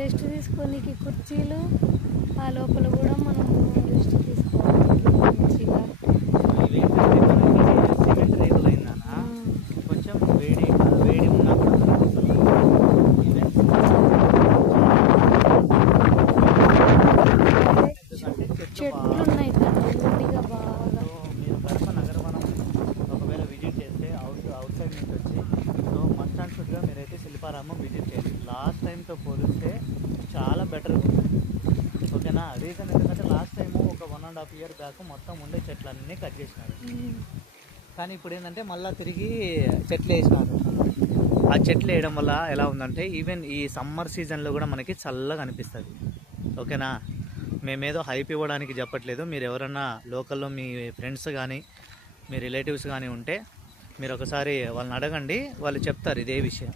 Rest తీసుకోనికి కుర్చీలు, ఆ లోపల కూడా మనం రెస్ట్ తీసుకోవాలి మంచిగా. ఇవేంటంటే మనకి సిమెంట్ రేకులు అయిందన్న కొంచెం వేడి వేడి ఉన్నా కూడా మనకు అసలు ఈవెన్ ఎందుకంటే చెట్లు ఉన్నాయి కదా ఊరిగా బాగా. మీరు కడప నగరవనం ఒకవేళ విజిట్ చేస్తే అవుట్ సైడ్ నుంచి వచ్చి సో మస్ట్ అండ్ షుడ్గా మీరైతే శిల్పారామం విజిట్ చేయాలి. లాస్ట్ టైంతో పోలిస్తే చాలా బెటర్గా ఉంది. ఓకేనా? రీజన్ ఎందుకంటే లాస్ట్ టైము ఒక 1.5 year బ్యాక్ మొత్తం ఉండే చెట్లన్నీ కట్ చేసినారు. కానీ ఇప్పుడు ఏంటంటే మళ్ళీ తిరిగి చెట్లు వేసినారు. ఆ చెట్లు వేయడం వల్ల ఎలా ఉందంటే ఈవెన్ ఈ సమ్మర్ సీజన్లో కూడా మనకి చల్లగా అనిపిస్తుంది. ఓకేనా? మేమేదో హైప్ ఇవ్వడానికి చెప్పట్లేదు. మీరు ఎవరన్నా లోకల్లో మీ ఫ్రెండ్స్ కానీ మీ రిలేటివ్స్ కానీ ఉంటే మీరు ఒకసారి వాళ్ళని అడగండి, వాళ్ళు చెప్తారు ఇదే విషయం.